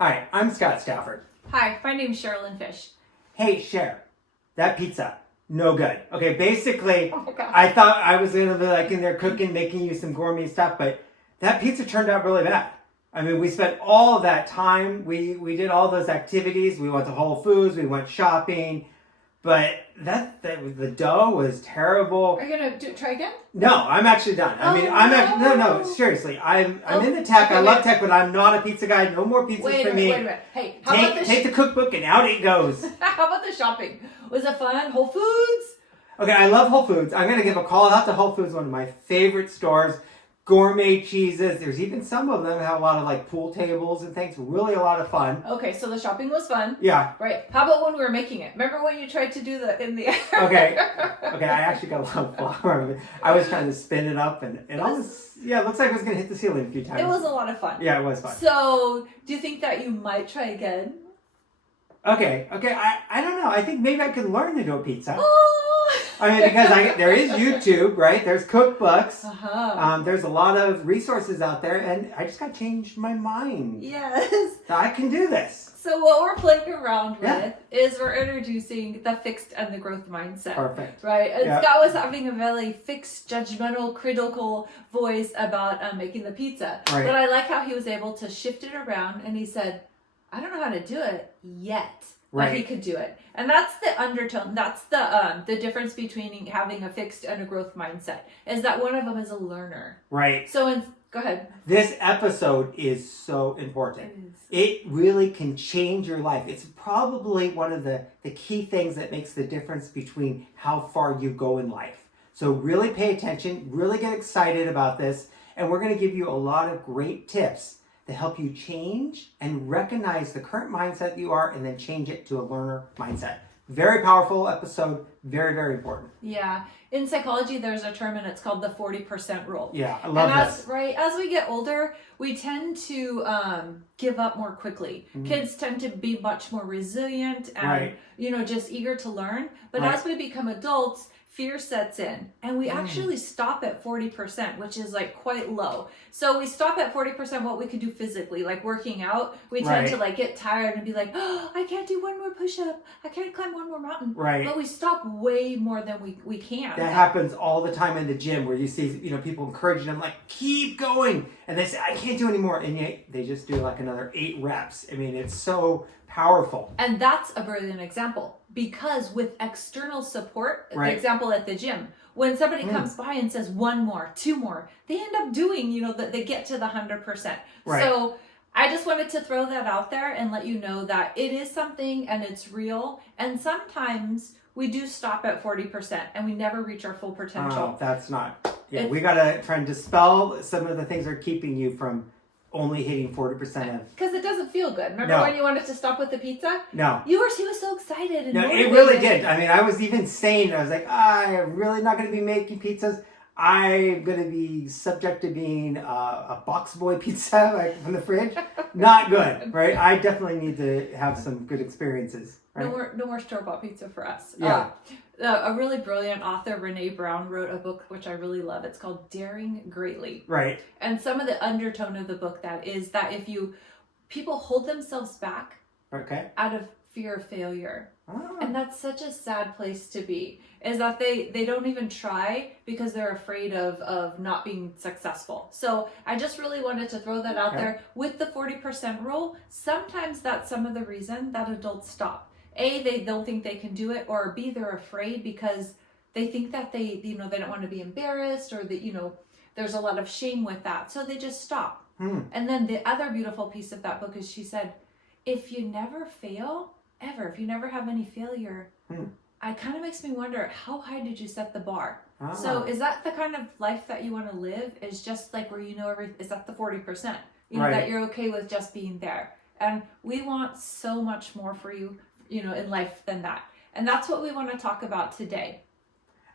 Hi, I'm Scott Stafford. Hi, my name's Sherlyn Fish. Hey, Cher, that pizza, no good. Okay, basically, Oh my God. I thought I was going to be like in there cooking, making you some gourmet stuff, but that pizza turned out really bad. I mean, we spent all of that time, we did all those activities, we went to Whole Foods, we went shopping, but the dough was terrible. Are you going to try again? No, I'm actually done. No, seriously. I'm in the tech. I love tech, but I'm not a pizza guy. No more pizzas for me. Wait a minute. Hey, how about Take the cookbook and out it goes. How about the shopping? Was it fun? Whole Foods? Okay, I love Whole Foods. I'm going to give a call out to Whole Foods, one of my favorite stores. Gourmet cheeses. There's even some of them have a lot of like pool tables and things. Really a lot of fun. Okay, so the shopping was fun. Yeah. Right. How about when we were making it? Remember when you tried to do the in the air? Okay, I actually got a lot of flour. I was trying to spin it up and it looks like it was going to hit the ceiling a few times. It was a lot of fun. Yeah, it was fun. So, do you think that you might try again? Okay. I don't know. I think maybe I could learn to do a pizza. Oh. I mean, because there is YouTube, right? There's cookbooks. Uh-huh. There's a lot of resources out there, and I just got to change my mind. Yes. So I can do this. So what we're playing around with is we're introducing the fixed and the growth mindset. Perfect. Right? And Scott was having a very fixed, judgmental, critical voice about making the pizza. Right. But I like how he was able to shift it around and he said, I don't know how to do it yet. But he could do it. And that's the undertone. That's the difference between having a fixed and a growth mindset. Is that one of them is a learner. Right. So go ahead. This episode is so important. It really can change your life. It's probably one of the key things that makes the difference between how far you go in life. So really pay attention, really get excited about this, and we're going to give you a lot of great tips to help you change and recognize the current mindset you are and then change it to a learner mindset. Very powerful episode, very, very important. Yeah. In psychology, there's a term and it's called the 40% rule. Yeah, I love this. Right, as we get older, we tend to give up more quickly. Mm-hmm. Kids tend to be much more resilient and, just eager to learn. But as we become adults, fear sets in and we actually stop at 40%, which is like quite low. So we stop at 40% what we could do physically, like working out. We tend to like get tired and be like, oh, I can't do one more push-up. I can't climb one more mountain. Right. But we stop way more than we can. That happens all the time in the gym where you see, people encouraging them like, keep going. And they say, I can't do anymore. And yet they just do like another 8 reps. I mean, it's so powerful. And that's a brilliant example because with external support, the example at the gym, when somebody comes by and says 1 more, 2 more, they end up doing, that they get to the 100%. Right. So I just wanted to throw that out there and let you know that it is something and it's real. And sometimes we do stop at 40% and we never reach our full potential. Oh, that's not. Yeah, we got to try and dispel some of the things that are keeping you from only hitting 40% of. Because it doesn't feel good. Remember when you wanted to stop with the pizza? No. He was so excited. And motivated. It really did. I mean, I was even saying, I was like, I'm really not going to be making pizzas. I'm going to be subject to being a box boy pizza like from the fridge. Not good, right? I definitely need to have some good experiences. Right? No more store-bought pizza for us. Yeah. A really brilliant author, Brene Brown, wrote a book which I really love. It's called Daring Greatly. Right. And some of the undertone of the book that is that people hold themselves back out of fear of failure. Oh. And that's such a sad place to be, is that they don't even try because they're afraid of not being successful. So I just really wanted to throw that out there. With the 40% rule, sometimes that's some of the reason that adults stop. A, they don't think they can do it, or B, they're afraid because they think that they don't want to be embarrassed, or that, there's a lot of shame with that. So they just stop. And then the other beautiful piece of that book is she said, if you never fail, ever, if you never have any failure, it kind of makes me wonder, how high did you set the bar? Ah. So is that the kind of life that you want to live? Is just like where is that the 40%? That you're okay with just being there. And we want so much more for you, in life than that. And that's what we want to talk about today.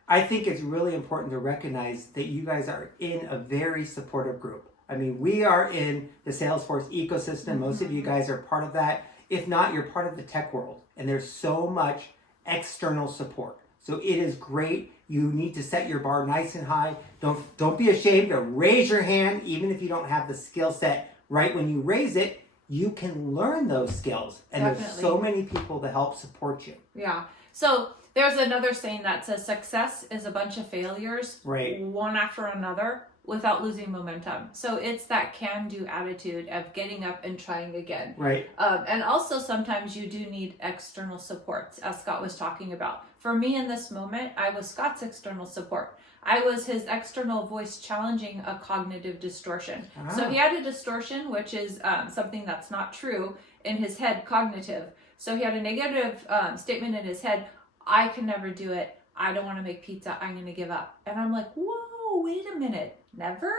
I think it's really important to recognize that you guys are in a very supportive group. I mean, we are in the Salesforce ecosystem. Mm-hmm. Most of you guys are part of that. If not, you're part of the tech world. And there's so much external support. So it is great. You need to set your bar nice and high. Don't be ashamed to raise your hand, even if you don't have the skill set right when you raise it. you can learn those skills. And Definitely. There's so many people to help support you. Yeah. So there's another saying that says success is a bunch of failures, right, one after another, without losing momentum. So it's that can-do attitude of getting up and trying again. Right. And also sometimes you do need external supports, as Scott was talking about. For me in this moment, I was Scott's external support. I was his external voice challenging a cognitive distortion. So he had a distortion, which is something that's not true in his head, cognitive. So he had a negative statement in his head. I can never do it. I don't want to make pizza. I'm going to give up. And I'm like, whoa, wait a minute. Never?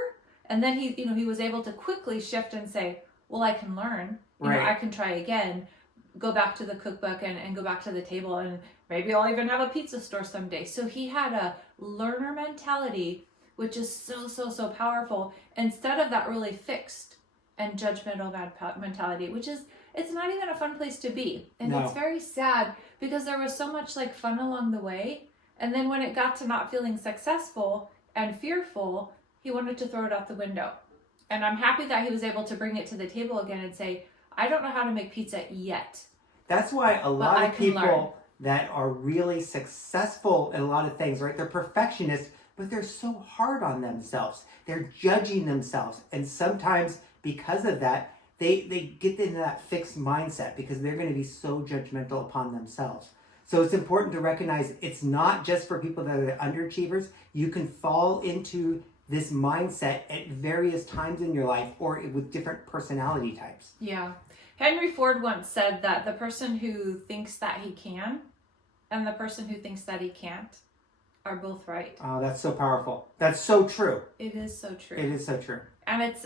And then he was able to quickly shift and say, well, I can learn. I can try again, go back to the cookbook and go back to the table, and maybe I'll even have a pizza store someday. So he had a learner mentality, which is so powerful, instead of that really fixed and judgmental mentality, which is, it's not even a fun place to be. And It's very sad because there was so much like fun along the way. And then when it got to not feeling successful and fearful, he wanted to throw it out the window. And I'm happy that he was able to bring it to the table again and say, I don't know how to make pizza yet. That's why a lot of people that are really successful in a lot of things, right? They're perfectionists, but they're so hard on themselves. They're judging themselves. And sometimes because of that, they get into that fixed mindset because they're going to be so judgmental upon themselves. So it's important to recognize it's not just for people that are underachievers. You can fall into this mindset at various times in your life or with different personality types. Yeah. Henry Ford once said that the person who thinks that he can and the person who thinks that he can't are both right. Oh, that's so powerful. That's so true. It is so true. It is so true. And it's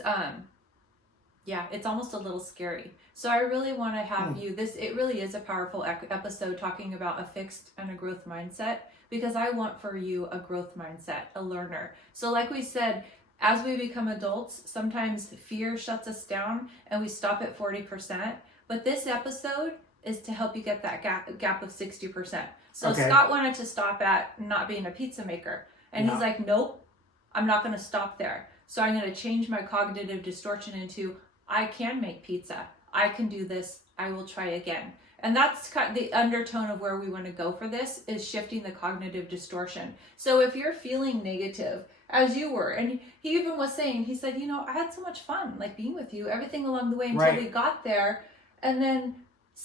it's almost a little scary. So I really want to have it really is a powerful episode talking about a fixed and a growth mindset, because I want for you a growth mindset, a learner. So like we said, as we become adults, sometimes fear shuts us down and we stop at 40%. But this episode is to help you get that gap of 60%. So Scott wanted to stop at not being a pizza maker. And he's like, nope, I'm not going to stop there. So I'm going to change my cognitive distortion into, I can make pizza. I can do this. I will try again. And that's kind of the undertone of where we want to go for this, is shifting the cognitive distortion. So if you're feeling negative, as you were, and he even was saying, he said, I had so much fun, like being with you, everything along the way until we got there. And then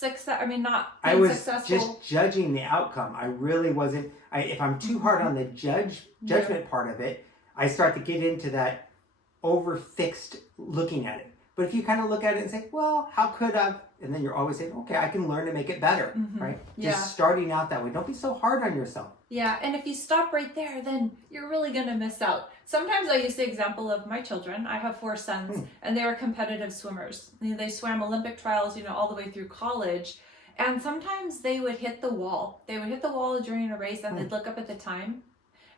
I was successful. Just judging the outcome. I really wasn't. If I'm too hard on the judgment part of it, I start to get into that over-fixed looking at it. But if you kind of look at it and say, well, how could I? And then you're always saying, okay, I can learn to make it better, right? Yeah. Just starting out that way. Don't be so hard on yourself. Yeah, and if you stop right there, then you're really going to miss out. Sometimes I use the example of my children. I have 4 sons, and they were competitive swimmers. They swam Olympic trials, all the way through college. And sometimes they would hit the wall. They would hit the wall during a race, and they'd look up at the time,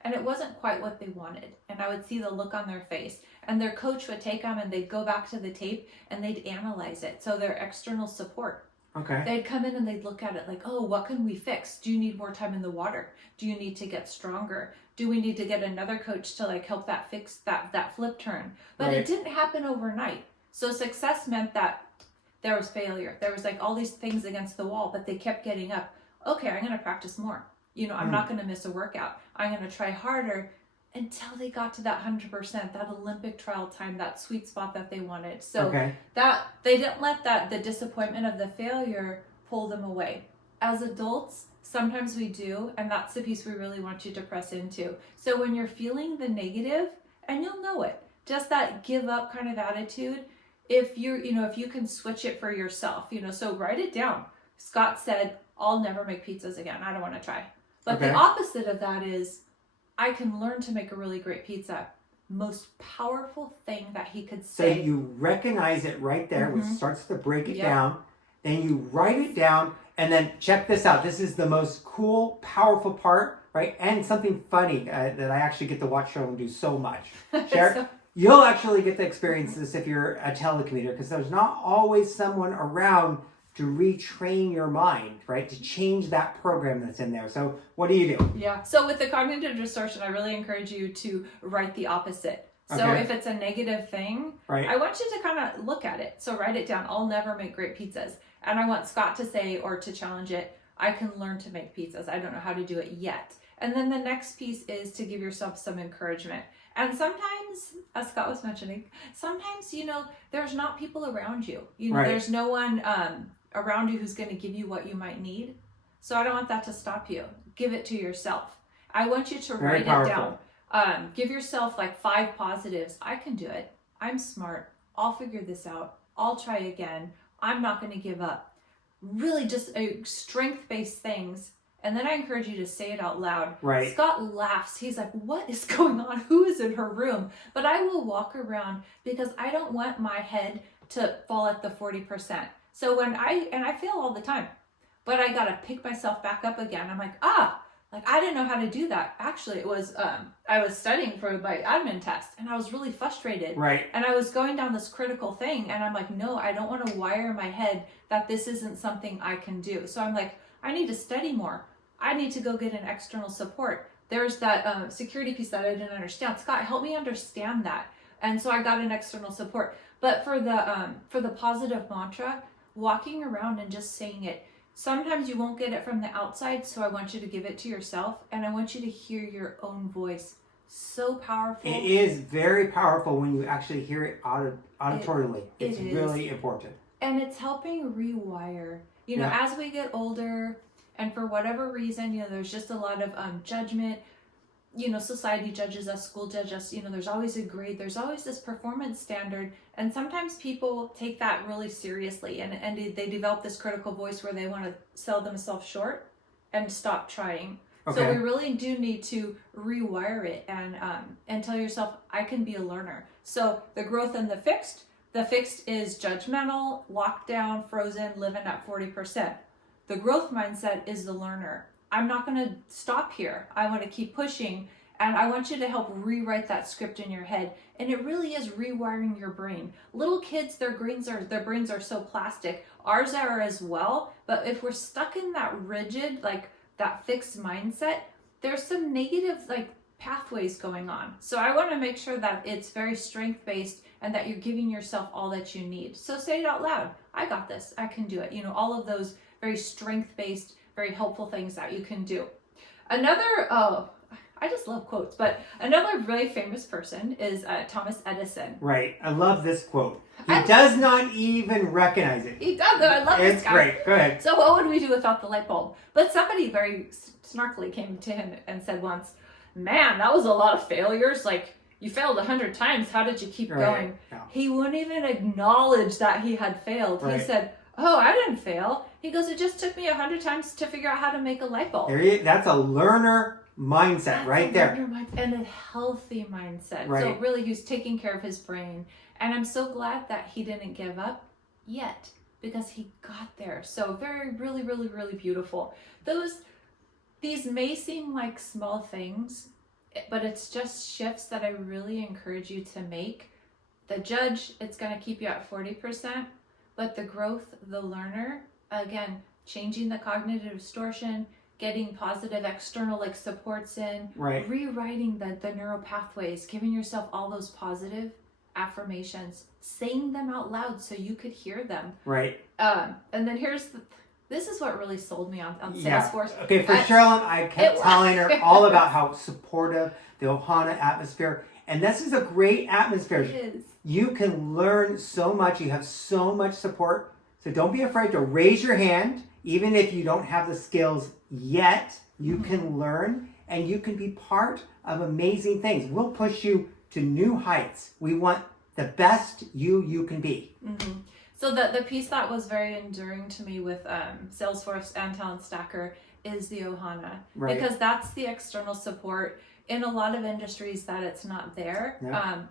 and it wasn't quite what they wanted. And I would see the look on their face. And their coach would take them and they'd go back to the tape and they'd analyze it. So their external support. Okay. They'd come in and they'd look at it like, oh, what can we fix? Do you need more time in the water? Do you need to get stronger? Do we need to get another coach to help that fix that flip turn? But it didn't happen overnight. So success meant that there was failure. There was all these things against the wall, but they kept getting up. Okay, I'm going to practice more. I'm not going to miss a workout. I'm going to try harder, until they got to that 100%, that Olympic trial time, that sweet spot that they wanted. So that they didn't let the disappointment of the failure pull them away. As adults, sometimes we do, and that's the piece we really want you to press into. So when you're feeling the negative, and you'll know it, just that give up kind of attitude, if you can switch it for yourself, so write it down. Scott said, I'll never make pizzas again. I don't want to try. But the opposite of that is, I can learn to make a really great pizza. Most powerful thing that he could say. So you recognize it right there, which starts to break it down. Then you write it down, and then check this out. This is the most cool, powerful part, right? And something funny that I actually get to watch Sherlyn do so much. You'll actually get to experience this if you're a telecommuter, because there's not always someone around to retrain your mind, right? To change that program that's in there. So what do you do? Yeah. So with the cognitive distortion, I really encourage you to write the opposite. So if it's a negative thing, right. I want you to kind of look at it. So write it down. I'll never make great pizzas. And I want Scott to say, or to challenge it, I can learn to make pizzas. I don't know how to do it yet. And then the next piece is to give yourself some encouragement. And sometimes, as Scott was mentioning, sometimes, there's not people around you. There's no one around you who's going to give you what you might need. So I don't want that to stop you. Give it to yourself. I want you to write it down. Give yourself like 5 positives. I can do it. I'm smart. I'll figure this out. I'll try again. I'm not going to give up. Really just strength-based things. And then I encourage you to say it out loud. Right. Scott laughs. He's like, what is going on? Who is in her room? But I will walk around because I don't want my head to fall at the 40%. So I fail all the time, but I got to pick myself back up again. I'm like, I didn't know how to do that. Actually, it was, I was studying for my admin test and I was really frustrated. Right. And I was going down this critical thing and I'm like, no, I don't want to wire my head that this isn't something I can do. So I'm like, I need to study more. I need to go get an external support. There's that security piece that I didn't understand. Scott, help me understand that. And so I got an external support. But for the positive mantra, walking around and just saying it, sometimes you won't get it from the outside, so I want you to give it to yourself, and I want you to hear your own voice. So powerful. It is very powerful when you actually hear it auditorily. It's really important. And it's helping rewire. As we get older, and for whatever reason, there's just a lot of judgment. Society judges us, school judges us. There's always a grade. There's always this performance standard. And sometimes people take that really seriously. And they develop this critical voice where they want to sell themselves short and stop trying. Okay. So we really do need to rewire it and tell yourself, I can be a learner. So the growth and the fixed is judgmental, locked down, frozen, living at 40%. The growth mindset is the learner. I'm not going to stop here. I want to keep pushing, and I want you to help rewrite that script in your head. And it really is rewiring your brain. Little kids, their brains are so plastic. Ours are as well. But if we're stuck in that rigid, like that fixed mindset, there's some negative pathways going on. So I want to make sure that it's very strength-based and that you're giving yourself all that you need. So say it out loud. I got this. I can do it. All of those very strength-based, very helpful things that you can do. I just love quotes, but another really famous person is Thomas Edison. Right. I love this quote. He does not even recognize it. He doesn't. I love this guy. It's great. Go ahead. So what would we do without the light bulb? But somebody very snarkily came to him and said once, man, that was a lot of failures. You failed 100 times. How did you keep going? No. He wouldn't even acknowledge that he had failed. Right. He said, oh, I didn't fail. He goes, it just took me 100 times to figure out how to make a light bulb. That's a learner mindset right there. And a healthy mindset. Right. So really, he was taking care of his brain. And I'm so glad that he didn't give up yet because he got there. So very, really, really, really beautiful. These may seem like small things, but it's just shifts that I really encourage you to make. The judge, it's going to keep you at 40%. But the growth, the learner, again, changing the cognitive distortion, getting positive external supports in, right. Rewriting the neural pathways, giving yourself all those positive affirmations, saying them out loud so you could hear them. Right. And then this is what really sold me on Salesforce. Yeah. Okay, for Sherlyn, I kept telling her all about how supportive the Ohana atmosphere, and this is a great atmosphere. It is. You can learn so much. You have so much support. So don't be afraid to raise your hand. Even if you don't have the skills yet, you can learn and you can be part of amazing things. We'll push you to new heights. We want the best you can be. Mm-hmm. So the piece that was very enduring to me with Salesforce and Talent Stacker is the Ohana. Right. Because that's the external support in a lot of industries that it's not there. Yeah.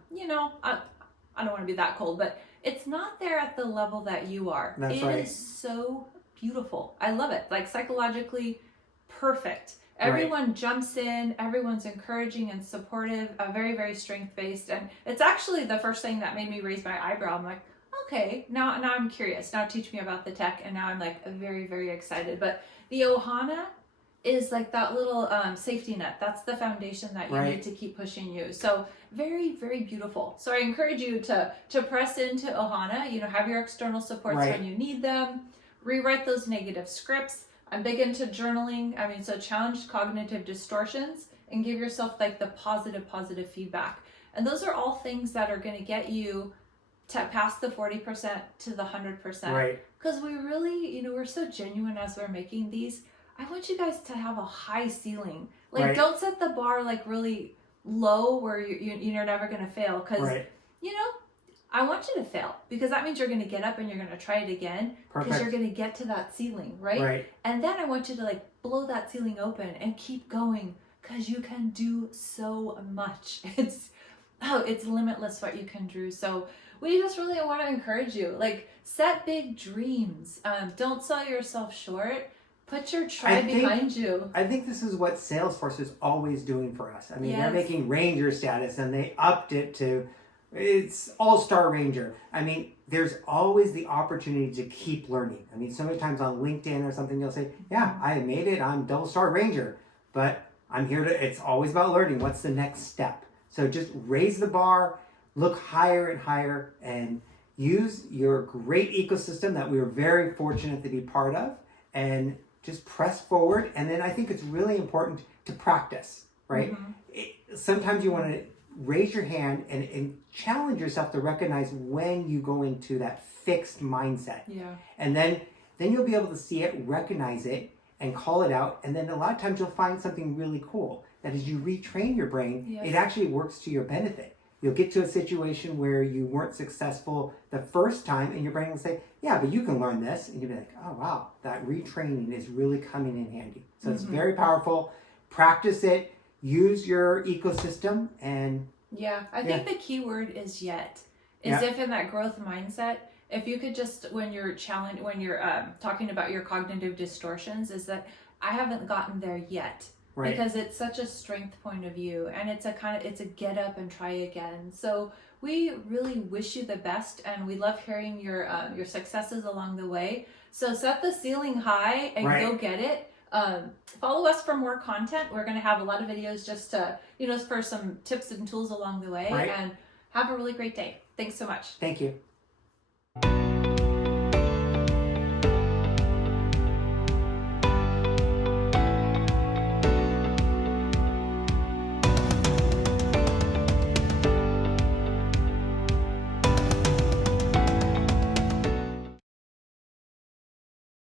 I don't want to be that cold, but it's not there at the level that you are. That's right. It is so beautiful. I love it. Psychologically perfect. Everyone jumps in. Everyone's encouraging and supportive. Very, very strength-based. And it's actually the first thing that made me raise my eyebrow. I'm like, okay, now I'm curious. Now teach me about the tech. And now I'm very, very excited. But the Ohana is like that little safety net. That's the foundation that you need to keep pushing you. So very, very beautiful. So I encourage you to press into Ohana, you know, have your external supports when you need them, rewrite those negative scripts. I'm big into journaling. I mean, so challenge cognitive distortions and give yourself like the positive feedback. And those are all things that are going to get you to past the 40% to the 100%. Right. Because we really, you know, we're so genuine as we're making these. I want you guys to have a high ceiling. Like, don't set the bar like really low where you're never going to fail. Because, you know, I want you to fail because that means you're going to get up and you're going to try it again because you're going to get to that ceiling, right? And then I want you to like blow that ceiling open and keep going because you can do so much. It's limitless what you can do. So we just really want to encourage you, like, set big dreams. Don't sell yourself short. Put your tribe behind you. I think this is what Salesforce is always doing for us. I mean, they're making Ranger status and they upped it to, it's All-Star Ranger. I mean, there's always the opportunity to keep learning. I mean, so many times on LinkedIn or something, you'll say, yeah, I made it, I'm Double-Star Ranger. But I'm here to, it's always about learning. What's the next step? So just raise the bar, look higher and higher, and use your great ecosystem that we were very fortunate to be part of, and just press forward. And then I think it's really important to practice, right? Sometimes you want to raise your hand and challenge yourself to recognize when you go into that fixed mindset. And then you'll be able to see it, recognize it, and call it out. And then a lot of times you'll find something really cool, that as you retrain your brain, it actually works to your benefit. You'll get to a situation where you weren't successful the first time and your brain will say, yeah, but you can learn this. And you'll be like, oh, wow, that retraining is really coming in handy. So it's very powerful. Practice it. Use your ecosystem. And I think the key word is yet. If in that growth mindset, if you could just, when you're talking about your cognitive distortions, is that I haven't gotten there yet. Because it's such a strength point of view, and it's a get up and try again. So we really wish you the best, and we love hearing your successes along the way. So set the ceiling high and go get it. Follow us for more content. We're going to have a lot of videos just to, for some tips and tools along the way. And have a really great day. Thanks so much. Thank you.